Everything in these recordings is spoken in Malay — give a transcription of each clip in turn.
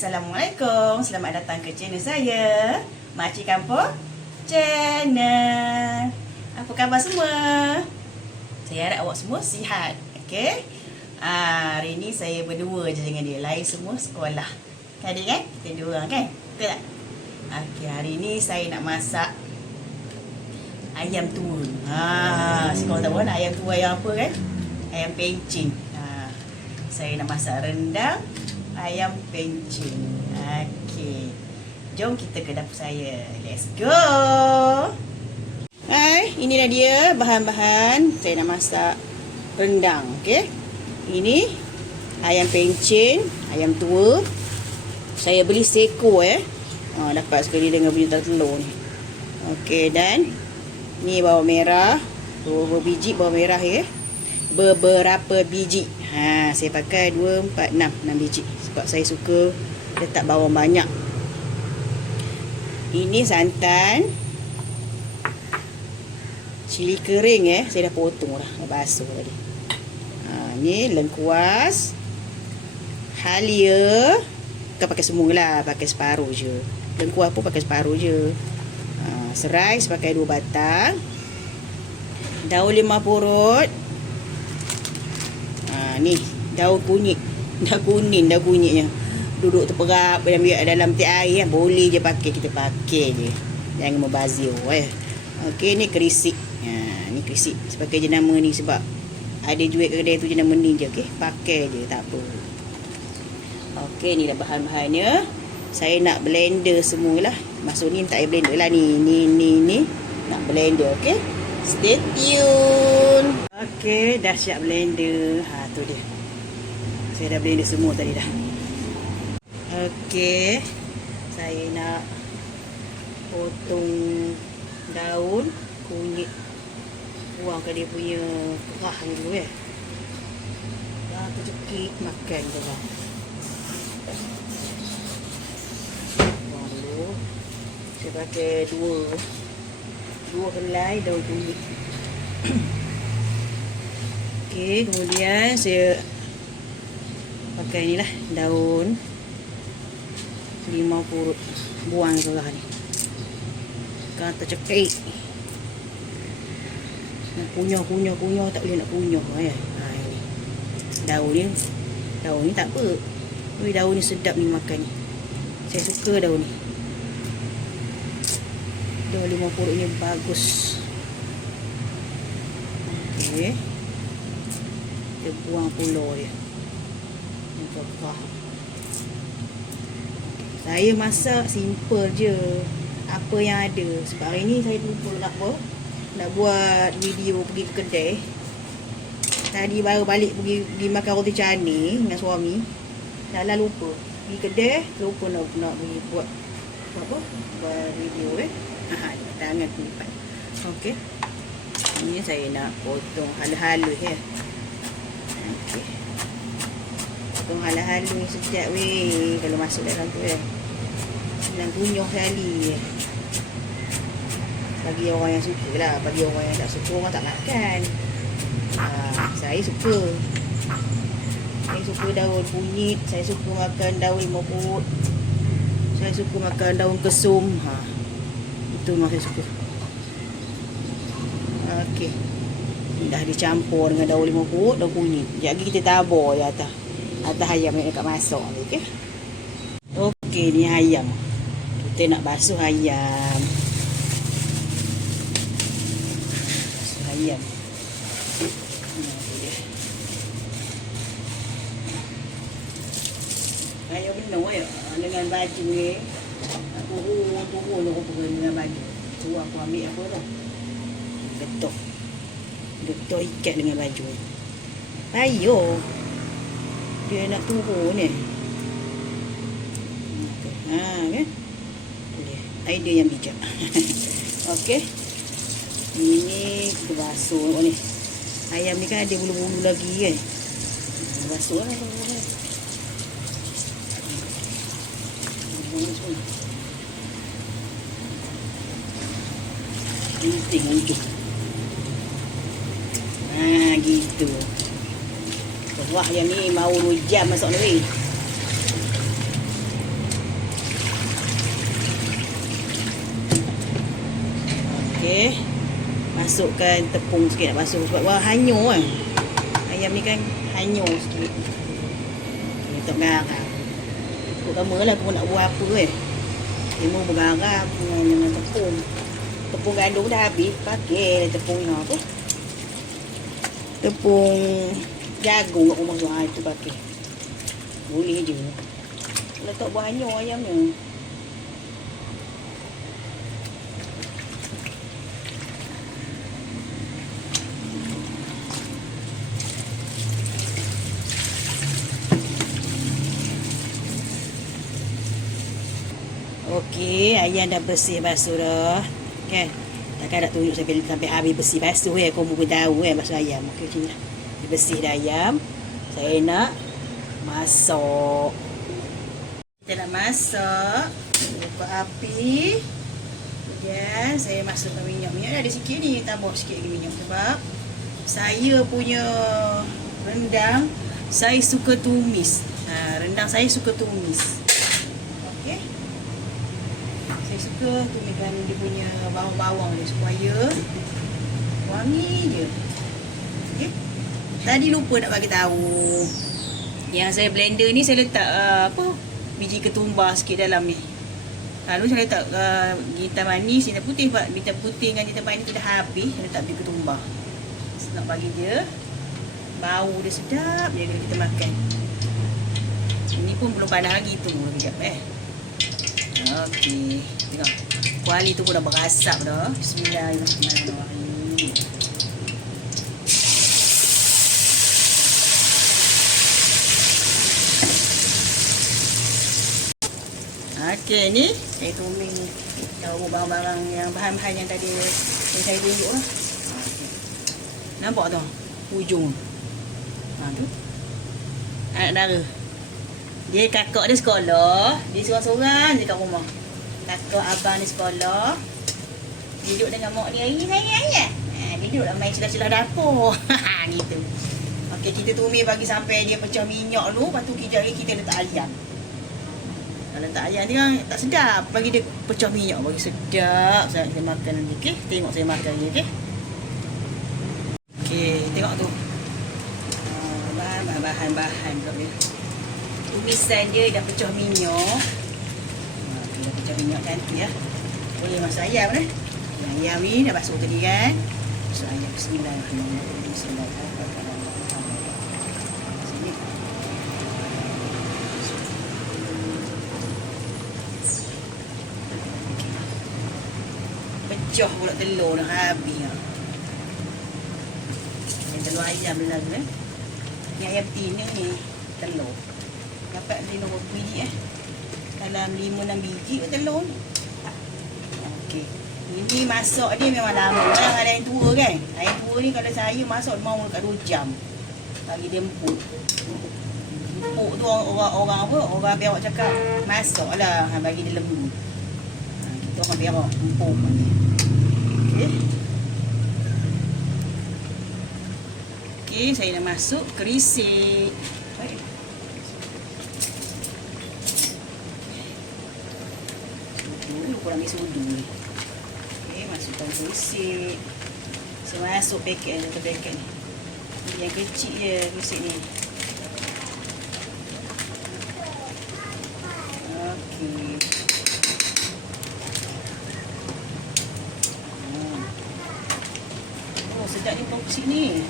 Assalamualaikum, selamat datang ke channel saya, Makcik Kampung Channel. Apa khabar semua? Saya harap awak semua sihat. Okay? Hari ni saya berdua je dengan dia. Lain semua sekolah. Tadi kan? Kita dua orang kan? Betul tak? Okay, hari ni saya nak masak ayam tua. Sekolah tahu kan ayam tua ayam apa kan? Ayam pencin. Saya nak masak rendang ayam pencin. Okey. Jom kita ke dapur saya. Let's go. Hai, inilah dia bahan-bahan saya nak masak rendang, okey. Ini ayam pencin, ayam tua. Saya beli seko dapat sekali dengan bunyi telur ni. Okey, dan ni bawang merah, beberapa biji bawang merah beberapa biji. Saya pakai 2, 4, 6 biji sebab saya suka letak bawang banyak. Ini santan, cili kering saya dah potong dah, basuh tadi. Ni lengkuas, halia, bukan pakai semua lah, pakai separuh je. Lengkuas pun pakai separuh je. Serai pakai 2 batang, daun limau purut. Ni daun kunyit, daun kunyitnya duduk terperap dalam teh air. Boleh je pakai, kita pakai je, jangan membazir. Okey, ni kerisik. Ni kerisik sebagai jenama ni sebab ada jual kedai tu jenama ni je. Okey, pakai je, tak apa. Okey, ni dah bahan-bahannya. Saya nak blender semualah. Maksud ni tak payah blender lah, ni nak blender. Okey, stay tune. Okey, dah siap blender. Tu dia. Saya dah blender semua tadi dah. Okey, saya nak potong daun kunyit, buangkan dia punya kerah ni dulu tercekik makan je lah. Buang dulu. Saya pakai dua helai daun kunyit. Okey, kemudian saya pakai ni lah daun limau purut. Buang kerah ni. Kan tercekik. Nak kunyah tak boleh nak kunyah ini. Daun ni tak apa. Daun ni sedap ni makan ni. Saya suka daun ni. Daun limau purut ni bagus. Okey. Kita buang pulau dia. Saya masak simple je, apa yang ada. Sebab hari ni saya lupa nak buat video pergi ke kedai. Tadi baru balik pergi makan roti canai dengan suami. Dah lupa pergi kedai, lupa nak pergi buat video tangan lipat. Okey, ini saya nak potong halus-halus Okey. Potong halus-halus ni sedap kalau masuk dalam tu dan kunyah sekali. Bagi orang yang suka lah, bagi orang yang tak suka, orang tak makan. Saya suka. Saya suka daun kunyit, saya suka makan daun limau purut. Saya suka makan daun kesum. Itu memang saya suka. Okey. Dah dicampur dengan daun limau purut, daun kunyit. Sekejap lagi kita tabur je atas ayam yang dekat masak ni. Okey. Okey, ni ayam. Kita nak basuh ayam. Ayam benar dengan baju ni. Turun aku pergi dengan baju. Tu aku ambil apa dah. Getok ikat dengan baju. Ayo. Dia nak turun ni. Kan? Idea yang bijak. Okey. Ini kita basuh ni. Ayam ni kan ada bulu-bulu lagi basuh lah. Gunting. Gitu. Wah, yang ni mau 2 jam masak ni. Okey. Masukkan tepung sikit nak basuh sebab wah hanyur kan. Ayam ni kan hanyur sikit. Okay, letak garam. Ikut kamu lah kamu nak buat apa Lemon bergaram dengan tepung. Tepung gandum dah habis, pakai tepung apa? Tepung jagung kat rumah tu. Itu pakai. Boleh je. Letak buah hanyur ayamnya. Okey, ayam dah bersih basuh dah. Kan? Takkan nak tunjuk sampai habis bersih basuh Kamu pun tahu basuh ayam. Okey, macam ni lah. Bersih dah ayam. Saya nak masak. Kita nak masak. Buka api. Kemudian saya masukkan minyak. Minyak dah ada sikit ni. Tambah sikit lagi minyak. Sebab saya punya rendang, saya suka tumis. Rendang saya suka tumis. Okey. Saya suka tumiskan dia punya bawang-bawang dia supaya wangi je. Okey. Tadi lupa nak bagi tahu. Yang saya blender ni saya letak biji ketumbar sikit dalam ni. Lalu saya letak jintan manis, jintan putih. Jintan putih dengan jintan manis tu dah habis. Saya letak biji ketumbar. Nak bagi dia bau dia sedap je kalau kita makan. Ini pun belum panas lagi, tunggu sekejap Okey, tengok kuali tu pun dah berasap dah. Bismillahirrahmanirrahim. Okey, ni saya tumis tahu barang-barang yang bahan-bahan yang tadi yang saya tunjuk lah. Nampak tu hujung tu anak dara. Dia kakak dia sekolah. Dia seorang-seorang je kat rumah. Kakak abang ni sekolah. Duduk dengan mak dia. Dia duduk lah main celah-celah dapur. Gitu. Okey, kita tumis bagi sampai dia pecah minyak dulu. Lepas tu kejap lagi kita letak ayam. Kalau letak ayam ni kan tak sedap. Bagi dia pecah minyak. Bagi sedap. Saya makan nanti. Okay? Tengok saya makan je. Okay? Okey, tengok tu. Bahan-bahan kat dia. Tumisan dia dah pecah minyak. Dah pecah minyak cantik ya. Boleh masuk ayam dah. Yang ayam ni dah basuh tadi kan. Masuk ayam. Bismillahirrahmanirrahim. Sini. Pecah pula telur dah habis ya. Telur ayam lagi Ni ayam betina ni telur. Dapat 5 biji Dalam 5-6 biji telur ni. Okey. Ini masak dia memang lama. Orang ada yang tua kan. Yang tua ni kalau saya masak mau dekat 2 jam. Bagi dia empuk. Empuk tu orang apa? Orang biar cakap masaklah bagi dia lembu. Kita orang biar empuk. Okey. Okey, saya dah masuk kerisik. Lupa ambil sudu ni. Okey, masukkan kerisik. Saya masuk paket ni, paket ni. Yang kecil je kerisik ni. Okey. Oh, sedap ni bau kerisik ni.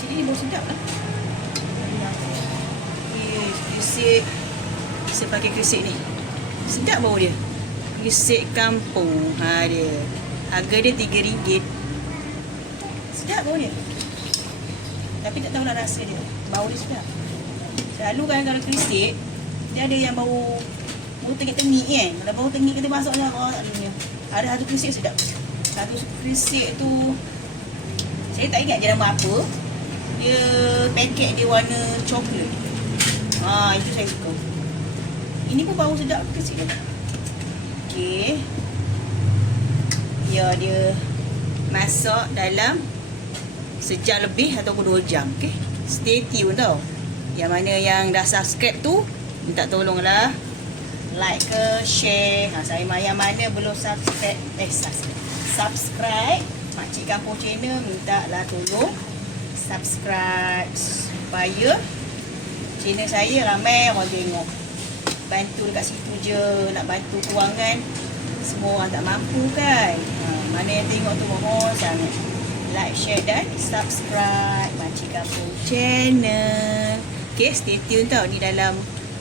Sini bau sedap lah. Kerisik. Saya pakai kerisik ni. Sedap bau dia. Kerisik kampung. Dia. Harga dia RM3. Sedap bau dia. Tapi tak tahu nak rasa dia. Bau dia sedap. Selalu kan kalau kerisik, dia ada yang bau tengik-tengik kan. Kalau bau tengik kita masuk je. Ada satu kerisik sedap. Satu kerisik tu, saya tak ingat je nama apa. Dia paket dia warna coklat. Itu saya suka. Ini pun bau sedap ke sini. Okey. Ya, dia masak dalam sejam lebih ataupun 2 jam. Okey. Stay tune tau. Yang mana yang dah subscribe tu, minta tolonglah like ke share. Saya yang mana belum subscribe, subscribe. Makcik Kampung Channel minta lah tolong subscribe supaya channel saya ramai orang tengok. Bantu dekat situ je, nak bantu kewangan. Semua orang tak mampu kan. Mana yang tengok tu mohon sangat like, share dan subscribe Makcik Kampung Channel. Okay, stay tune tau. Ni dalam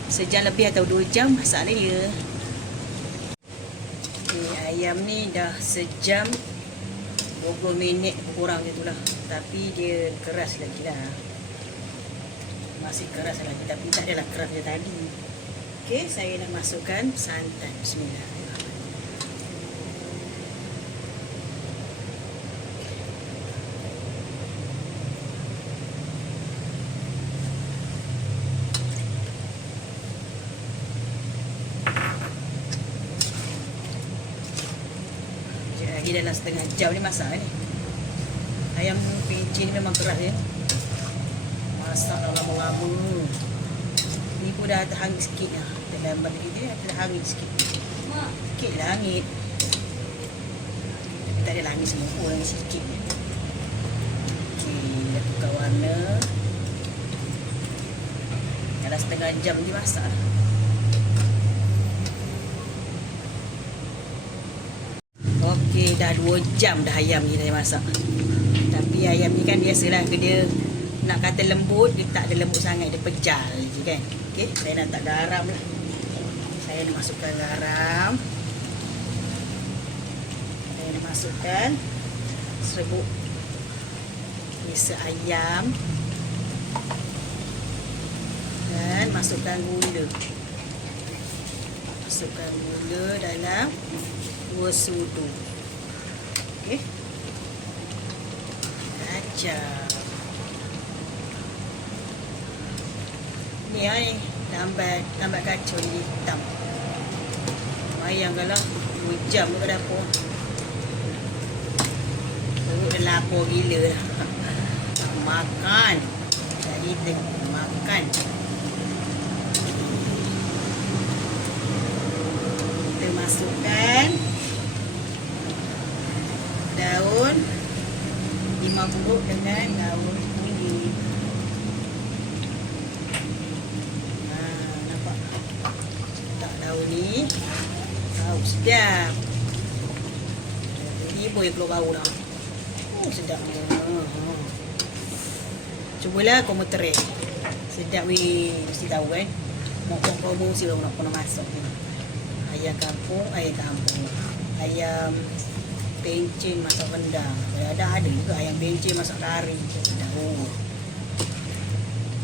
sejam lebih atau 2 jam masak dia. Ni ayam ni dah sejam 20 minit kurang je tu lah. Tapi dia keras lagi lah. Masih keras lagi. Tapi tak adalah keras dia tadi. Okay, saya nak masukkan santan. Bismillahirrahmanirrahim. Lagi dalam setengah jam ni masak ni. Ayam pencit ni memang keras ya. Masak dah lama-lama. Ni pun dah terhangit sikit dah. Dalam balik dia terhangit sikit. Sikit lah hangit. Tapi tak ada hangit semua pun, hangit sikit je. Okey, dah tukar warna. Dalam setengah jam dia masak lah. Okey, dah 2 jam dah ayam ni saya masak. Tapi ayam ni kan biasalah dia nak kata lembut, dia tak ada lembut sangat, dia pejal je kan. Okey, saya nak letak garam lah. Saya nak masukkan garam. Saya nak masukkan serbuk misa ayam. Dan masukkan gula. Masukkan gula dalam 2 sudu. Okey. Ajar. Ni ai lambat kacau dia hitam. Bayangkanlah 2 jam ke dapur. Perut dah lapar gila dah. Makan. Jadi makan. Kita masukkan daun 5 buruk dengan daun kunyit. Nampak tak daun ni bau sedap. Ini boleh keluar bau dah. Sedap dia. Cubalah kamu try. Sedap weh, mesti tahu kan. Mau promosi orang nak pernah masak ni. Ayam kampung. Ayam pencin masak rendang. Ada juga ayam pencin masak kari. Sedap.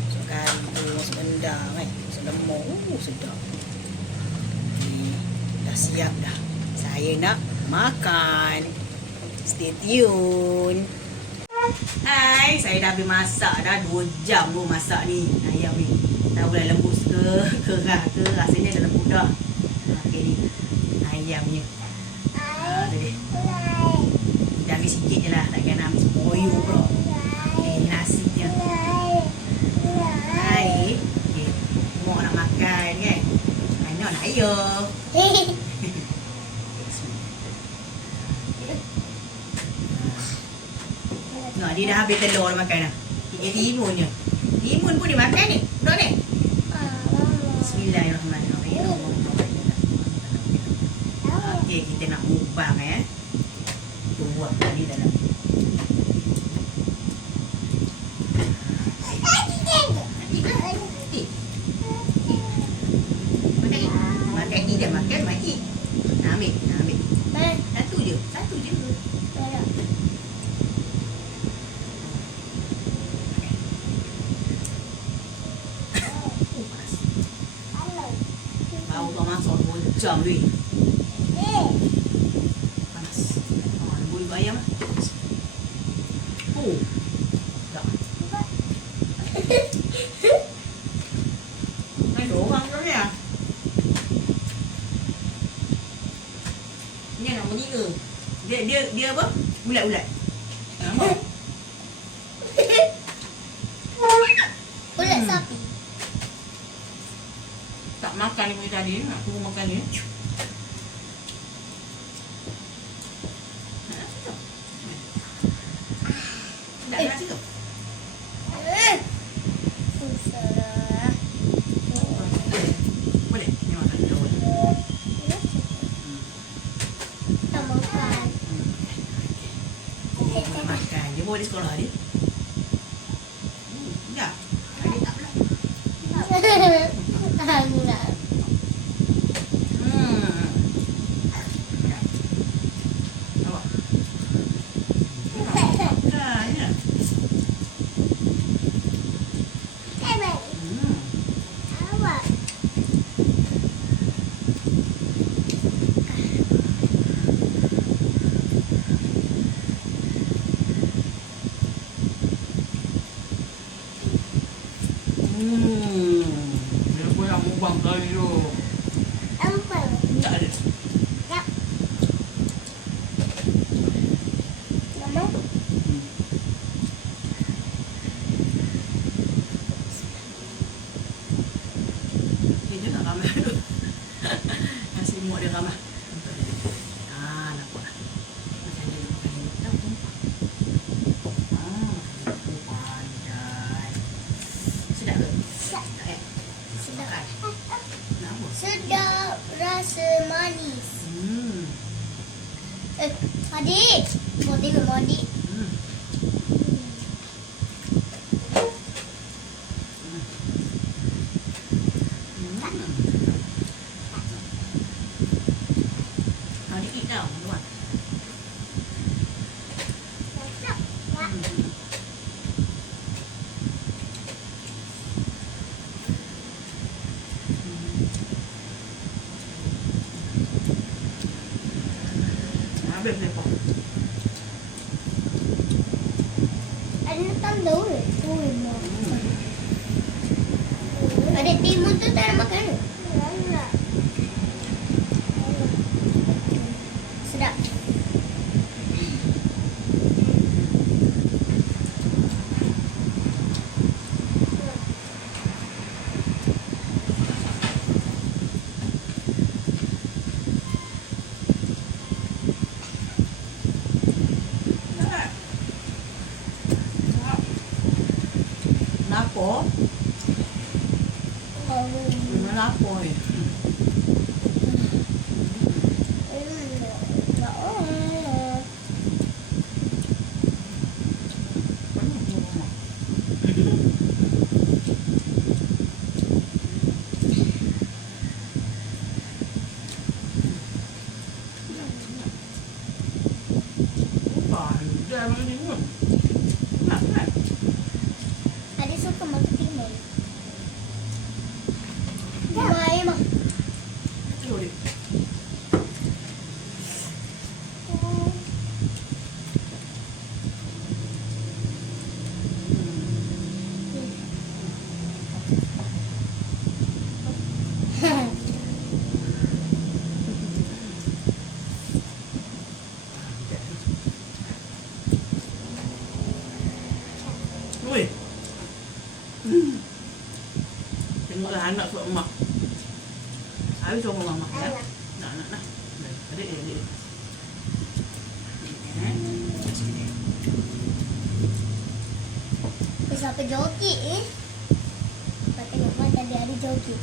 Masak kari tu, masak rendang kan. Masak lemak. Sedap. Dah siap dah. Saya nak makan. Stay tune. Hai, saya dah habis masak dah 2 jam pun masak ni. Ayam ni. Tak boleh lembut ke, kerah ke. Rasanya dah lembut dah. Okey ni. Ayamnya. Tadi. Dah ambil sikit je lah. Takkan nak ambil sepoyo pula. Okey, nasinya. Hai. Okey. Mau nak makan kan? Anak nak ayo. Nah, dia dah habis telur dah makan dah. Dia timun je. Timun pun dia makan ni. Budak ni. Bismillahirrahmanirrahim. Okey, kita nak mukbang Buat tadi dalam. Makan ni dia makan mati. Nak ambil. Satu je. Bau tak masuk 2 jam weh. Panas. Bulu ayam. Tak. Hai orang kau ni ah. Ni nak bunyi ke? Dia apa? Ulat-ulat. Apa? Ulat sapi. Tak makan ni tadi, nak tunggu makan ni. sekolah dia. Ya. Adik tak pula. Enggak. Ya. Awak. Dah, ya. Awak. Dia pun yang mubang kali tu. Apa? Tak ada. Mama. Dia nak ramai tu. Nasi muak dia ramai. Nampak. Macam dia makan ni. Tak tumpah. Pandai. Sedap ke? Sedap. Tak eh? Sedap. Kenapa? Sedap rasa manis. Adik. Mau tengok adik. Adik eat tau. Luar. Habis ni Pak. Ada tanda ke? Adik timun tu tak nak makan ke? Sedap. Kenapa? Kenapa ni? Dia macam ni pun. Nak kan? Adik suka makan timun. Mai mah. Tengok dia. Oi. Tengoklah anak suap emak. Habis suap emak makan. Nak. Adik. Siapa joget eh? Kau tengok mata dia ada joget.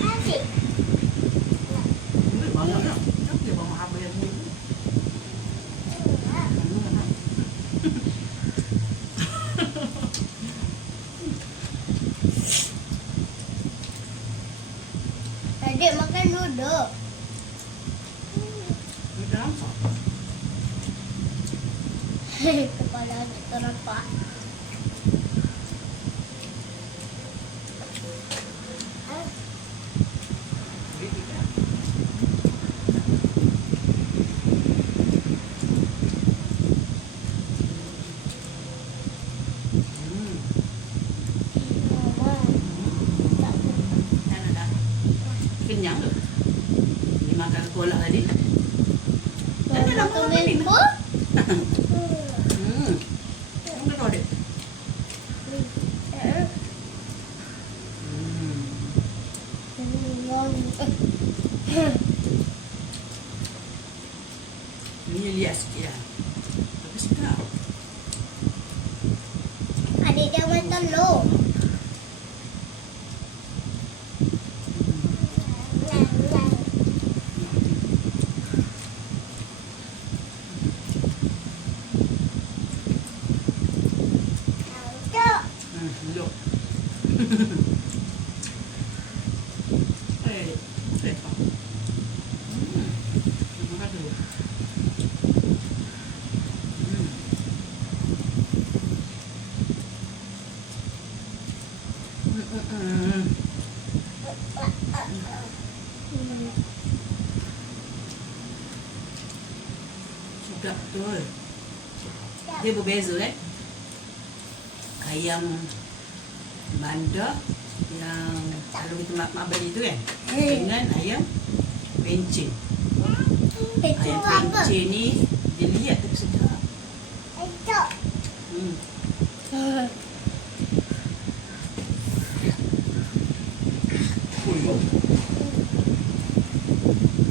Adik. Ini banyak tak? Tak dia bawa apa yang ni? Adik makan duduk. Ini nampak. Kepala adik terlepas. Kenyang ke? Dia makan kolak tadi. Kau makan member? Mungkin kau ada. Ini lihat sikit lah. Tapi sedap. Adik jangan telur. Terima kasih. Sedap betul. Dia berbeza ayam bandar yang kalau kita mak beli tu kan dengan ayam pencen. Pencen Ayam apa? pencen ni dia lihat tapi sedap. Pencen.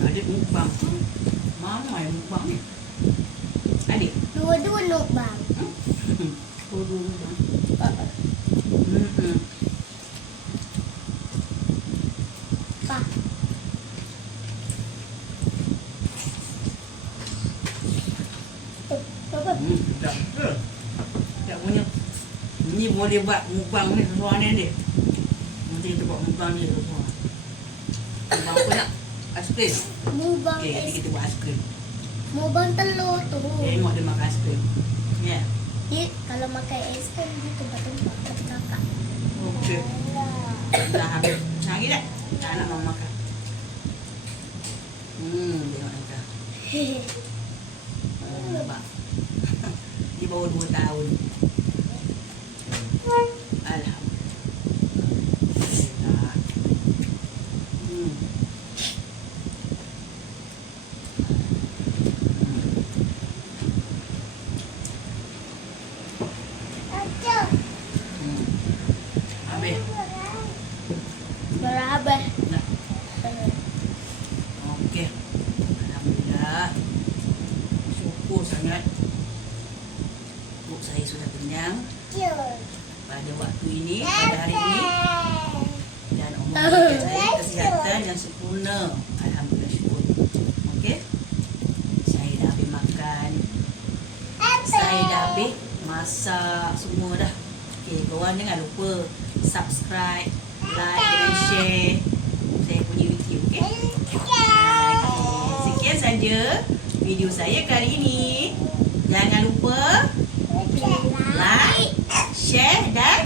Ada mukbang. Mama yang mukbang ni. Adik. Dua-dua nuk bang. Dua mukbang. Pa. Apa? Sedap ke? Tak punya. Ni boleh buat mukbang ni sesuatu ni dia. Nanti kita buat mukbang ni sesuatu. Mukbang apa nak? Aiskrim. Mubang Okey, nanti es. kita buat aiskrim. Mubang telur tu. Tengok dia makan aiskrim. Ya. Dia kalau makan es kan dia tempat-tempat kata kakak. Okey. Dah habis. Cari dah. Tak nak mau makan. Tengok nak. Nampak. Dia baru 2 tahun. Alhamdulillah. Habis. Berabah. Nak. Okey. Alhamdulillah. Syukur sangat. Perut saya sudah kenyang pada waktu ini, pada hari ini. Dan Allah berikan saya kesihatan yang sempurna. Alhamdulillah syukur. Okey. Saya dah habis makan. Saya dah habis masak semua dah. Okey, korang jangan lupa subscribe, like dan share saya punya YouTube, okey? Sekian saja video saya kali ini. Jangan lupa like, share dan